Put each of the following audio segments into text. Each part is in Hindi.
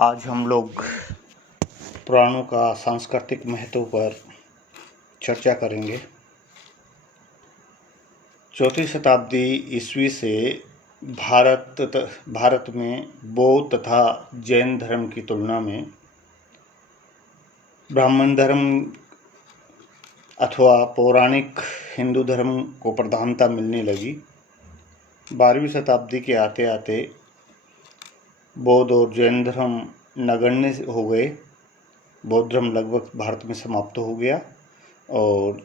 आज हम लोग पुराणों का सांस्कृतिक महत्व पर चर्चा करेंगे। 4वीं शताब्दी ईस्वी से भारत में बौद्ध तथा जैन धर्म की तुलना में ब्राह्मण धर्म अथवा पौराणिक हिंदू धर्म को प्रधानता मिलने लगी। 12वीं शताब्दी के आते आते बौद्ध और जैन धर्म नगण्य हो गए। बौद्ध धर्म लगभग भारत में समाप्त हो गया और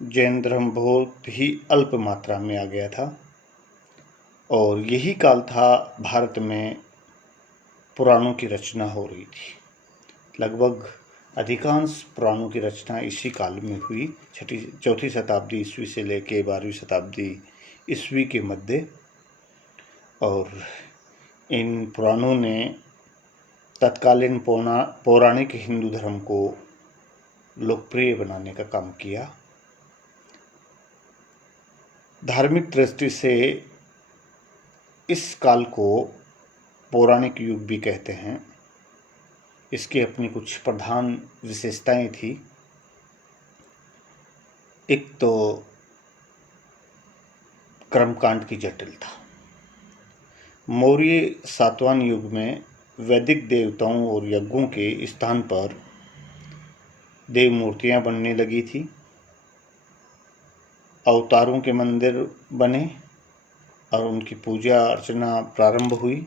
जैन धर्म बहुत ही अल्प मात्रा में आ गया था। और यही काल था भारत में पुराणों की रचना हो रही थी। लगभग अधिकांश पुराणों की रचना इसी काल में हुई, 4वीं शताब्दी ईस्वी से लेकर 12वीं शताब्दी ईस्वी के मध्य। और इन पुराणों ने तत्कालीन पौराणिक हिंदू धर्म को लोकप्रिय बनाने का काम किया। धार्मिक दृष्टि से इस काल को पौराणिक युग भी कहते हैं। इसकी अपनी कुछ प्रधान विशेषताएं थी। एक तो कर्मकांड की जटिलता। मौर्य सातवां युग में वैदिक देवताओं और यज्ञों के स्थान पर देव मूर्तियां बनने लगी थी। अवतारों के मंदिर बने और उनकी पूजा अर्चना प्रारंभ हुई।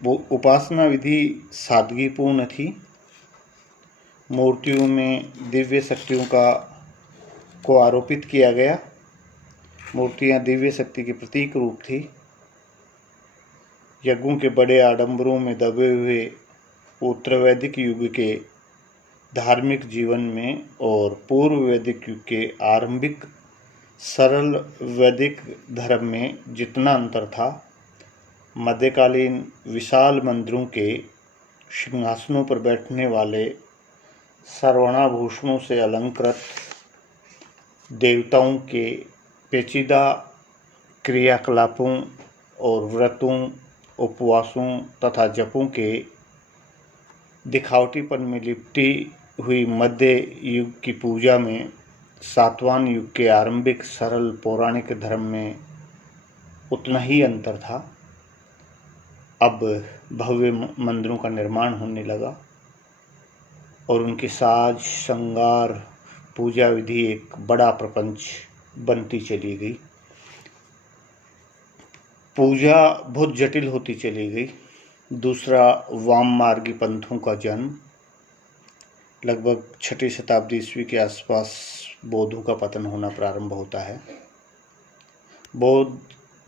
वो उपासना विधि सादगीपूर्ण थी। मूर्तियों में दिव्य शक्तियों को आरोपित किया गया। मूर्तियां दिव्य शक्ति के प्रतीक रूप थी। यज्ञों के बड़े आडंबरों में दबे हुए उत्तर वैदिक युग के धार्मिक जीवन में और पूर्व वैदिक युग के आरंभिक सरल वैदिक धर्म में जितना अंतर था, मध्यकालीन विशाल मंदिरों के सिंहासनों पर बैठने वाले सर्वाभूषणों से अलंकृत देवताओं के पेचीदा क्रियाकलापों और व्रतों, उपवासों तथा जपों के दिखावटीपन में लिपटी हुई मध्य युग की पूजा में सातवां युग के आरंभिक सरल पौराणिक धर्म में उतना ही अंतर था। अब भव्य मंदिरों का निर्माण होने लगा और उनके साज श्रृंगार पूजा विधि एक बड़ा प्रपंच बनती चली गई। पूजा बहुत जटिल होती चली गई। दूसरा, वाममार्गी पंथों का जन्म। लगभग 6वीं शताब्दी ईस्वी के आसपास बौद्धों का पतन होना प्रारंभ होता है। बौद्ध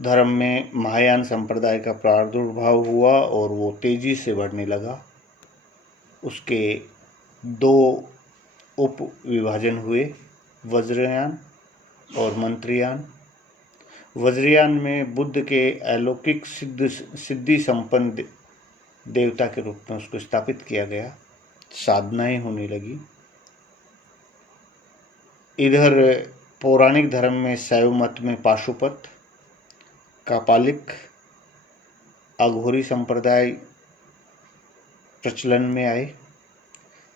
धर्म में महायान संप्रदाय का प्रादुर्भाव हुआ और वो तेजी से बढ़ने लगा। उसके 2 उप विभाजन हुए, वज्रयान और मंत्रयान। वज्रयान में बुद्ध के अलौकिक सिद्धि संपन्न देवता के रूप में उसको स्थापित किया गया। साधनाएं होने लगी। इधर पौराणिक धर्म में शैव मत में पाशुपत, कापालिक, अघोरी संप्रदाय प्रचलन में आए।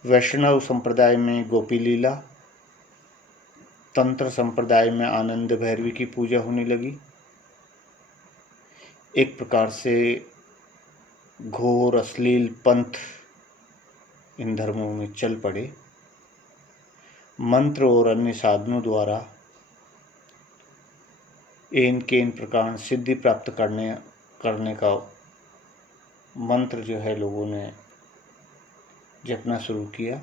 वैष्णव संप्रदाय में गोपी लीला, तंत्र संप्रदाय में आनंद भैरवी की पूजा होने लगी। एक प्रकार से घोर अश्लील पंथ इन धर्मों में चल पड़े। मंत्र और अन्य साधनों द्वारा इन प्रकार सिद्धि प्राप्त करने का मंत्र जो है लोगों ने जपना शुरू किया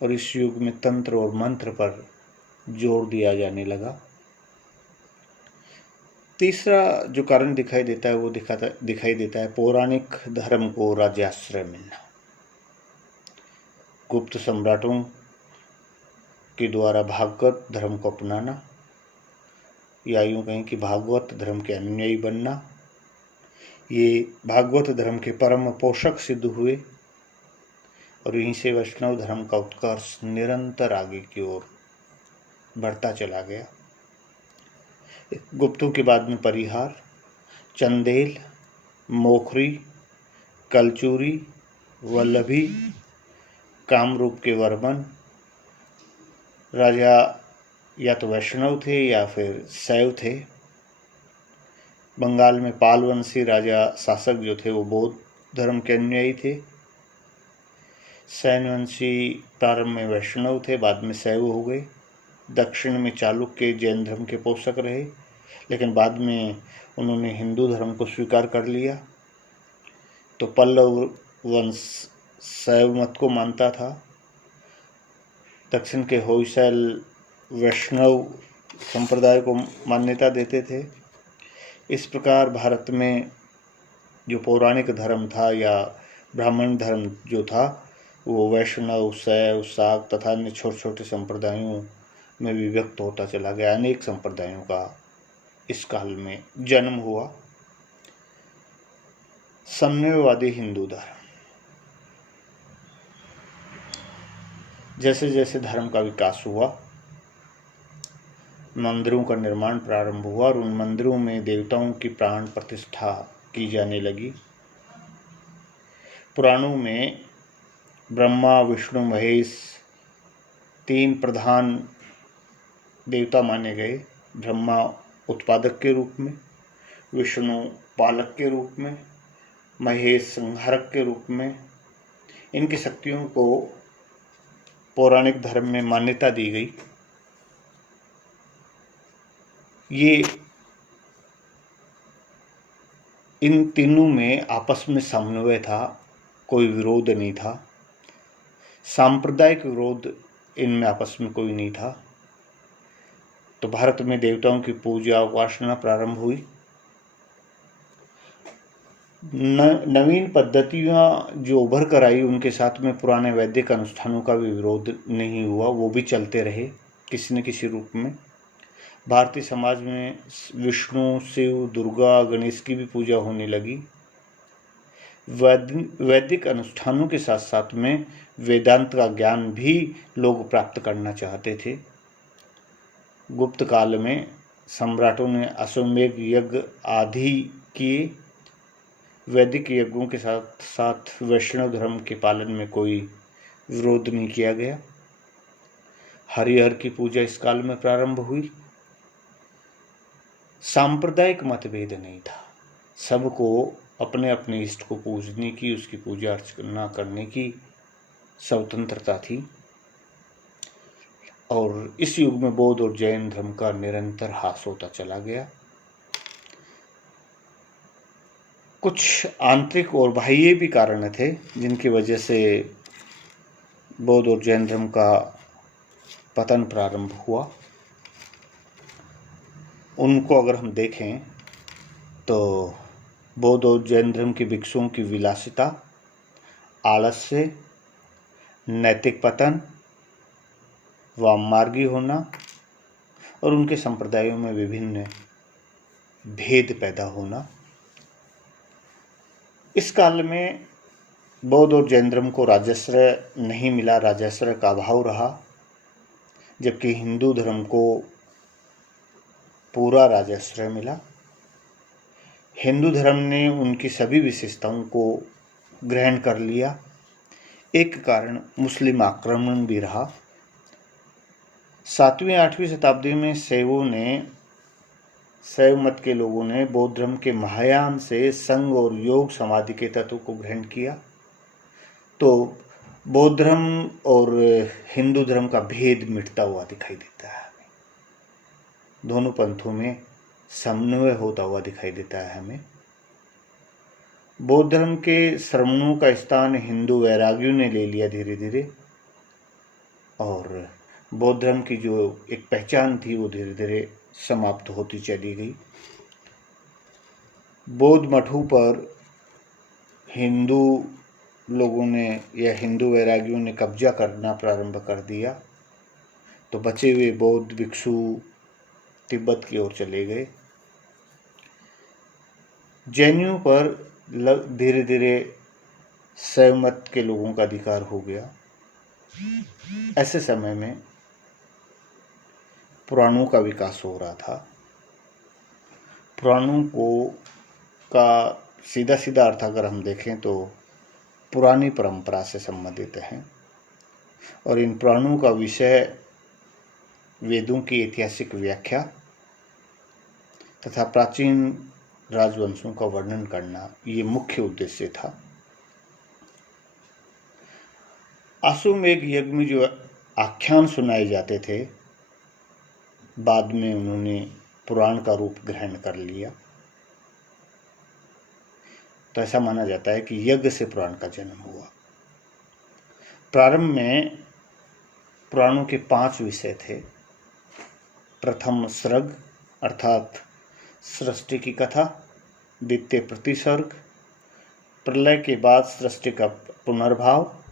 और इस युग में तंत्र और मंत्र पर जोर दिया जाने लगा। तीसरा जो कारण दिखाई देता है वो दिखाई देता है पौराणिक धर्म को राज्याश्रय मिलना। गुप्त सम्राटों के द्वारा भागवत धर्म को अपनाना, या यूँ कहें कि भागवत धर्म के अनुयायी बनना। ये भागवत धर्म के परम पोषक सिद्ध हुए और यहीं से वैष्णव धर्म का उत्कर्ष निरंतर आगे की ओर बढ़ता चला गया। गुप्तों के बाद में परिहार, चंदेल, मोखरी, कलचुरी, वल्लभी, कामरूप के वर्मन। राजा या तो वैष्णव थे या फिर शैव थे। बंगाल में पालवंशी राजा शासक जो थे वो बौद्ध धर्म के अनुयायी थे। सैनवंशी प्रारंभ में वैष्णव थे, बाद में शैव हो गए। दक्षिण में चालुक्य जैन धर्म के पोषक रहे, लेकिन बाद में उन्होंने हिंदू धर्म को स्वीकार कर लिया। तो पल्लव वंश शैव मत को मानता था। दक्षिण के होयसल वैष्णव संप्रदाय को मान्यता देते थे। इस प्रकार भारत में जो पौराणिक धर्म था या ब्राह्मण धर्म जो था वो वैष्णव, शैव, शाक्त तथा अन्य छोटे छोटे संप्रदायों में विभक्त होता चला गया। अनेक संप्रदायों का इस काल में जन्म हुआ। साम्यवादी हिंदू धर्म, जैसे जैसे धर्म का विकास हुआ, मंदिरों का निर्माण प्रारंभ हुआ और उन मंदिरों में देवताओं की प्राण प्रतिष्ठा की जाने लगी। पुराणों में ब्रह्मा, विष्णु, महेश 3 प्रधान देवता माने गए। ब्रह्मा उत्पादक के रूप में, विष्णु पालक के रूप में, महेश संहारक के रूप में। इनकी शक्तियों को पौराणिक धर्म में मान्यता दी गई। ये इन तीनों में आपस में समन्वय था, कोई विरोध नहीं था। सांप्रदायिक विरोध इनमें आपस में कोई नहीं था। तो भारत में देवताओं की पूजा उपासना प्रारंभ हुई। नवीन पद्धतियाँ जो उभर कर आई उनके साथ में पुराने वैदिक अनुष्ठानों का भी विरोध नहीं हुआ, वो भी चलते रहे किसी न किसी रूप में। भारतीय समाज में विष्णु, शिव, दुर्गा, गणेश की भी पूजा होने लगी। वैदिक अनुष्ठानों के साथ साथ में वेदांत का ज्ञान भी लोग प्राप्त करना चाहते थे। गुप्त काल में सम्राटों ने अश्वमेध यज्ञ आदि किए। वैदिक यज्ञों के साथ साथ वैष्णव धर्म के पालन में कोई विरोध नहीं किया गया। हरिहर की पूजा इस काल में प्रारंभ हुई। सांप्रदायिक मतभेद नहीं था, सबको अपने अपने इष्ट को पूजने की, उसकी पूजा अर्चना करने की स्वतंत्रता थी। और इस युग में बौद्ध और जैन धर्म का निरंतर ह्रास होता चला गया। कुछ आंतरिक और बाह्य भी कारण थे जिनकी वजह से बौद्ध और जैन धर्म का पतन प्रारंभ हुआ। उनको अगर हम देखें तो बौद्ध और जैन धर्म के भिक्षुओं की विलासिता, आलस्य, नैतिक पतन, वाममार्गी होना और उनके संप्रदायों में विभिन्न भेद पैदा होना। इस काल में बौद्ध और जैन धर्म को राजाश्रय नहीं मिला, राजाश्रय का अभाव रहा, जबकि हिंदू धर्म को पूरा राजाश्रय मिला। हिंदू धर्म ने उनकी सभी विशेषताओं को ग्रहण कर लिया। एक कारण मुस्लिम आक्रमण भी रहा। 7वीं-8वीं शताब्दी में शैव मत के लोगों ने बौद्ध धर्म के महायान से संघ और योग समाधि के तत्व को ग्रहण किया। तो बौद्ध धर्म और हिंदू धर्म का भेद मिटता हुआ दिखाई देता है हमें। दोनों पंथों में समन्वय होता हुआ दिखाई देता है हमें। बौद्ध धर्म के श्रमणों का स्थान हिंदू वैरागियों ने ले लिया धीरे धीरे, और बौद्ध धर्म की जो एक पहचान थी वो धीरे धीरे समाप्त होती चली गई। बौद्ध मठों पर हिंदू लोगों ने या हिंदू वैरागियों ने कब्जा करना प्रारंभ कर दिया। तो बचे हुए बौद्ध भिक्षु तिब्बत की ओर चले गए। जैनियों पर धीरे धीरे शैव मत के लोगों का अधिकार हो गया। ऐसे समय में पुराणों का विकास हो रहा था। पुराणों का सीधा सीधा अर्थ अगर हम देखें तो पुरानी परंपरा से संबंधित हैं, और इन पुराणों का विषय वेदों की ऐतिहासिक व्याख्या तथा प्राचीन राजवंशों का वर्णन करना ये मुख्य उद्देश्य था। अश्वमेध यज्ञ में जो आख्यान सुनाए जाते थे, बाद में उन्होंने पुराण का रूप ग्रहण कर लिया। तो ऐसा माना जाता है कि यज्ञ से पुराण का जन्म हुआ। प्रारंभ में पुराणों के 5 विषय थे। प्रथम सर्ग अर्थात सृष्टि की कथा, द्वितीय प्रतिसर्ग, प्रलय के बाद सृष्टि का पुनर्भाव,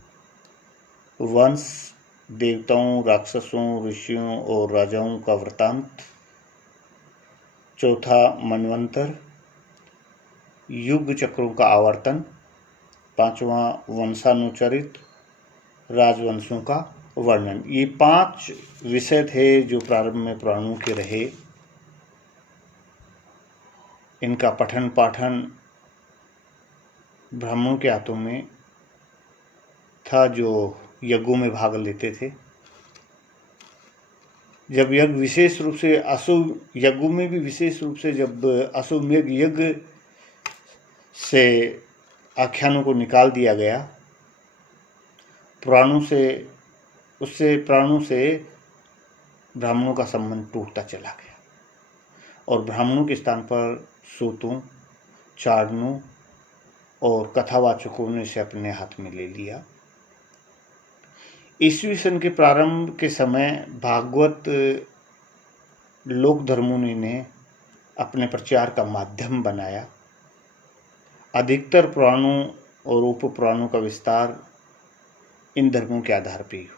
वंश, देवताओं, राक्षसों, ऋषियों और राजाओं का वृतांत, चौथा मनवंतर, युग चक्रों का आवर्तन, पांचवा वंशानुचरित, राजवंशों का वर्णन। ये 5 विषय थे जो प्रारंभ में पुराणों के रहे। इनका पठन पाठन ब्राह्मणों के हाथों में था, जो यज्ञों में भाग लेते थे। जब यज्ञ विशेष रूप से यज्ञों में भी विशेष रूप से जब अश्वमेध यज्ञ से आख्यानों को निकाल दिया गया, पुराणों से ब्राह्मणों का संबंध टूटता चला गया और ब्राह्मणों के स्थान पर सूतों, चारणों और कथावाचकों ने इसे अपने हाथ में ले लिया। ईस्वी सन के प्रारंभ के समय भागवत लोक धर्मों ने अपने प्रचार का माध्यम बनाया। अधिकतर पुराणों और उप पुराणों का विस्तार इन धर्मों के आधार पर ही हुआ।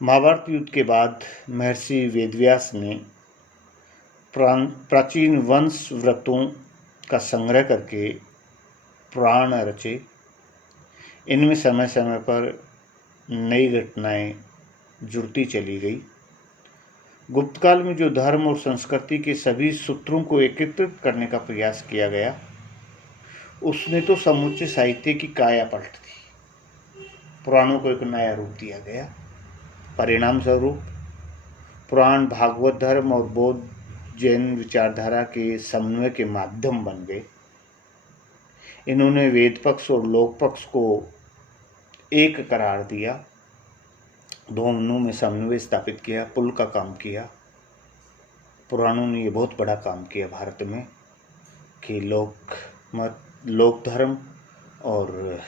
महाभारत युद्ध के बाद महर्षि वेदव्यास ने प्राचीन वंश व्रतों का संग्रह करके पुराण रचे। इनमें समय समय पर नई घटनाएं जुड़ती चली गई। गुप्त काल में जो धर्म और संस्कृति के सभी सूत्रों को एकत्रित करने का प्रयास किया गया, उसने तो समुच्चय साहित्य की काया पलट दी। पुराणों को एक नया रूप दिया गया। परिणाम स्वरूप पुराण भागवत धर्म और बौद्ध जैन विचारधारा के समन्वय के माध्यम बन गए। इन्होंने वेद पक्ष और लोक पक्ष को एक करार दिया, दोनों में समन्वय स्थापित किया, पुल का काम किया। पुराणों ने ये बहुत बड़ा काम किया भारत में कि लोक धर्म और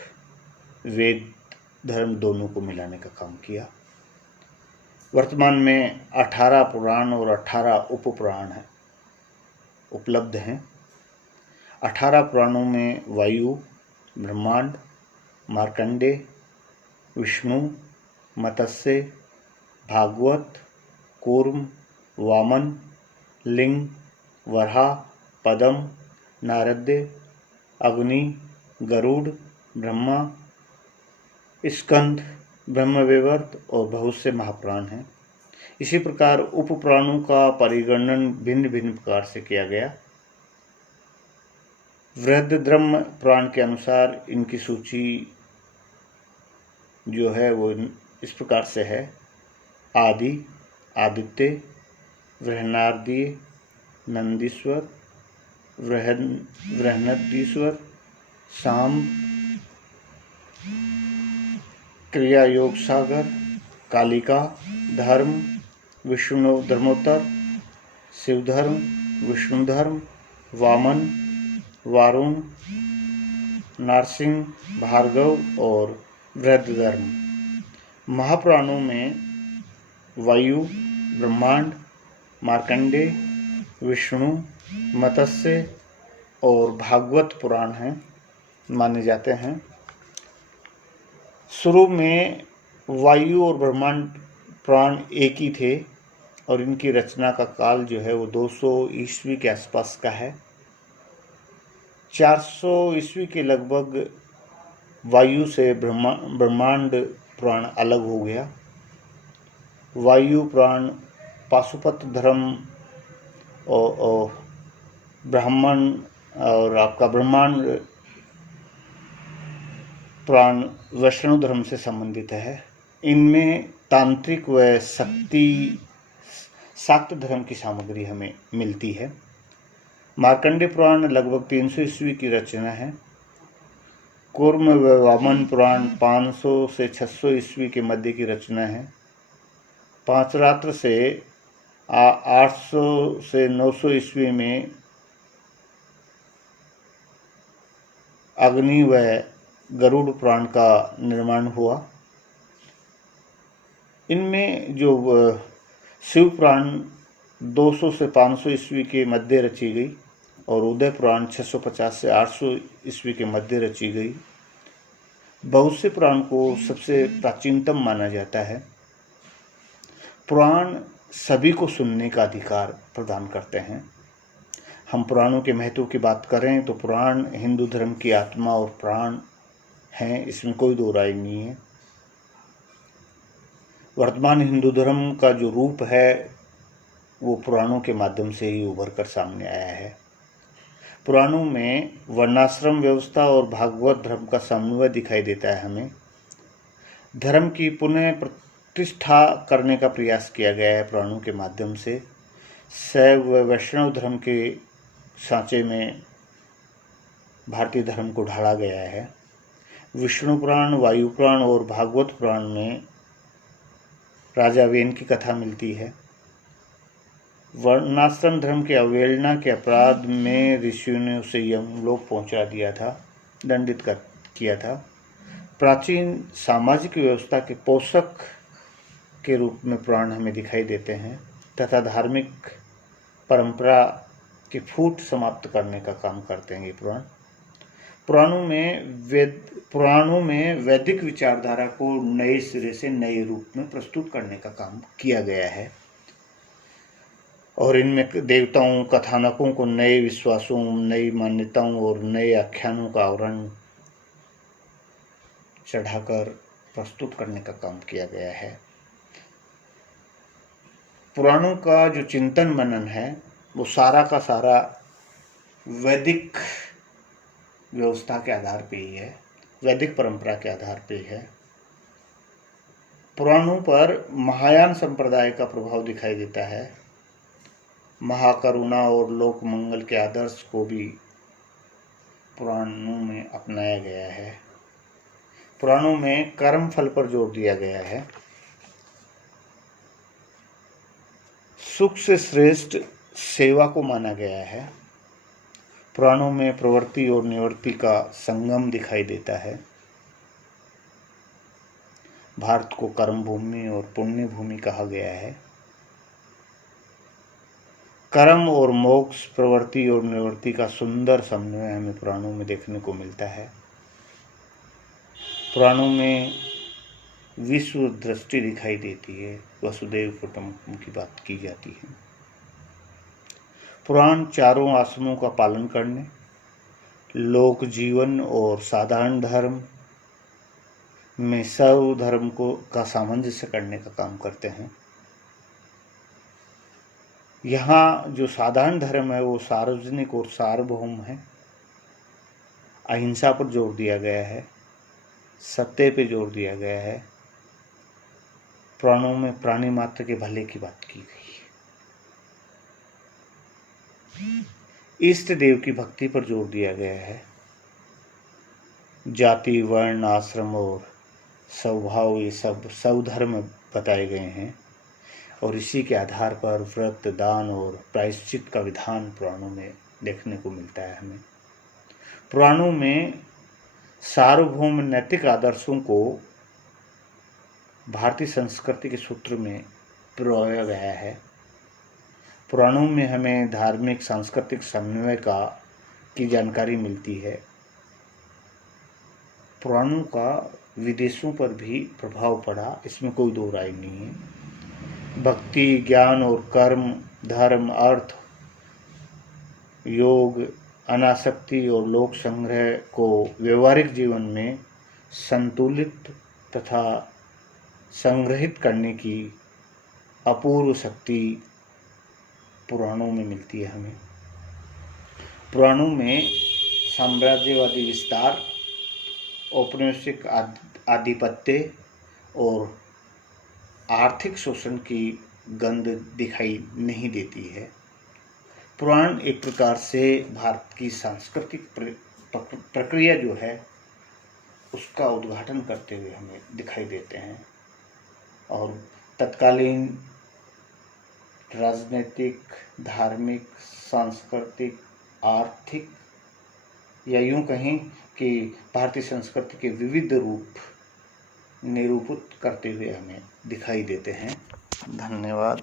वेद धर्म दोनों को मिलाने का काम किया। वर्तमान में 18 पुराण और 18 उप पुराण उपलब्ध हैं। 18 पुराणों में वायु, ब्रह्मांड, मार्कंडेय, विष्णु, मत्स्य, भागवत, कूर्म, वामन, लिंग, वराह, पद्म, नारद, अग्नि, गरुड़, ब्रह्मा, स्कंद, ब्रह्मवैवर्त और बहुत से महापुराण हैं। इसी प्रकार उप पुराणों का परिगणन भिन्न भिन्न प्रकार से किया गया। बृहद्रह्म पुराण के अनुसार इनकी सूची जो है वो इस प्रकार से है: आदि, आदित्य, बृहन्नादि, नंदीश्वर, बृहन्नदीश्वर, शाम, क्रिया योग सागर, कालिका, धर्म, विष्णु धर्मोत्तर, शिव धर्म, विष्णु धर्म, वामन, वारुण, नारसिंह, भार्गव और बृहद्रह्म। महापुराणों में वायु, ब्रह्मांड, मार्कंडेय, विष्णु, मत्स्य और भागवत पुराण हैं माने जाते हैं। शुरू में वायु और ब्रह्मांड पुराण एक ही थे और इनकी रचना का काल जो है वो 200 ईस्वी के आसपास का है। 400 ईस्वी के लगभग वायु से ब्रह्मांड पुराण अलग हो गया। वायु पुराण पाशुपत धर्म और ब्राह्मण और आपका ब्रह्मांड पुराण वैष्णव धर्म से संबंधित है। इनमें तांत्रिक व शक्ति शाक्त धर्म की सामग्री हमें मिलती है। मार्कंडेय पुराण लगभग 300 ईस्वी की रचना है। कूर्म व वामन पुराण 500 से 600 ईस्वी के मध्य की रचना है। पांचरात्र से 800 से 900 ईस्वी में अग्नि व गरुड़ पुराण का निर्माण हुआ। इनमें जो शिव पुराण 200 से 500 ईस्वी के मध्य रची गई और उदय पुराण 650 से 800 ईस्वी के मध्य रची गई। बहुत से पुराण को सबसे प्राचीनतम माना जाता है। पुराण सभी को सुनने का अधिकार प्रदान करते हैं। हम पुराणों के महत्व की बात करें तो पुराण हिंदू धर्म की आत्मा और प्राण हैं, इसमें कोई दो राय नहीं है। वर्तमान हिंदू धर्म का जो रूप है वो पुराणों के माध्यम से ही उभर कर सामने आया है। पुराणों में वर्णाश्रम व्यवस्था और भागवत धर्म का समन्वय दिखाई देता है। हमें धर्म की पुनः प्रतिष्ठा करने का प्रयास किया गया है पुराणों के माध्यम से। शैव व वैष्णव धर्म के सांचे में भारतीय धर्म को ढाला गया है। विष्णु पुराण, वायु पुराण और भागवत पुराण में राजा वेन की कथा मिलती है। वर्णाश्रम धर्म के अवहेलना के अपराध में ऋषियों ने उसे यमलोक पहुंचा दिया था, दंडित किया था। प्राचीन सामाजिक व्यवस्था के पोषक के रूप में पुराण हमें दिखाई देते हैं तथा धार्मिक परंपरा के फूट समाप्त करने का काम करते हैं ये पुराण। पुराणों में वैदिक विचारधारा को नए सिरे से नए रूप में प्रस्तुत करने का काम किया गया है और इनमें देवताओं, कथानकों को नए विश्वासों, नई मान्यताओं और नए आख्यानों का आवरण चढ़ाकर प्रस्तुत करने का काम किया गया है। पुराणों का जो चिंतन मनन है वो सारा का सारा वैदिक व्यवस्था के आधार पे ही है, वैदिक परंपरा के आधार पे है। पुराणों पर महायान संप्रदाय का प्रभाव दिखाई देता है। महाकरुणा और लोक मंगल के आदर्श को भी पुराणों में अपनाया गया है। पुराणों में कर्म फल पर जोर दिया गया है। सुख से श्रेष्ठ सेवा को माना गया है। पुराणों में प्रवृत्ति और निवृत्ति का संगम दिखाई देता है। भारत को कर्म भूमि और पुण्य भूमि कहा गया है। कर्म और मोक्ष, प्रवृत्ति और निवृत्ति का सुंदर समन्वय हमें पुराणों में देखने को मिलता है। पुराणों में विश्व दृष्टि दिखाई देती है, वसुदेव कुटुंबकम की बात की जाती है। पुराण चारों आश्रमों का पालन करने, लोक जीवन और साधारण धर्म में सर्व धर्म का सामंजस्य करने का काम करते हैं। यहाँ जो साधारण धर्म है वो सार्वजनिक और सार्वभौम है। अहिंसा पर जोर दिया गया है, सत्य पे जोर दिया गया है। पुराणों में प्राणी मात्र के भले की बात की गई है। इष्ट देव की भक्ति पर जोर दिया गया है। जाति, वर्ण, आश्रम और स्वभाव ये सब स्वधर्म बताए गए हैं और इसी के आधार पर व्रत, दान और प्रायश्चित का विधान पुराणों में देखने को मिलता है हमें। पुराणों में सार्वभौम नैतिक आदर्शों को भारतीय संस्कृति के सूत्र में पिरोया गया है। पुराणों में हमें धार्मिक सांस्कृतिक समन्वय की जानकारी मिलती है। पुराणों का विदेशों पर भी प्रभाव पड़ा, इसमें कोई दो राय नहीं है। भक्ति, ज्ञान और कर्म, धर्म, अर्थ, योग, अनासक्ति और लोक संग्रह को व्यवहारिक जीवन में संतुलित तथा संग्रहित करने की अपूर्व शक्ति पुराणों में मिलती है हमें। पुराणों में साम्राज्यवादी विस्तार, औपनिवेशिक आधिपत्य और आर्थिक शोषण की गंध दिखाई नहीं देती है। पुराण एक प्रकार से भारत की सांस्कृतिक प्रक्रिया जो है उसका उद्घाटन करते हुए हमें दिखाई देते हैं और तत्कालीन राजनीतिक, धार्मिक, सांस्कृतिक, आर्थिक या यूं कहें कि भारतीय संस्कृति के विविध रूप निरूपित करते हुए हमें दिखाई देते हैं। धन्यवाद।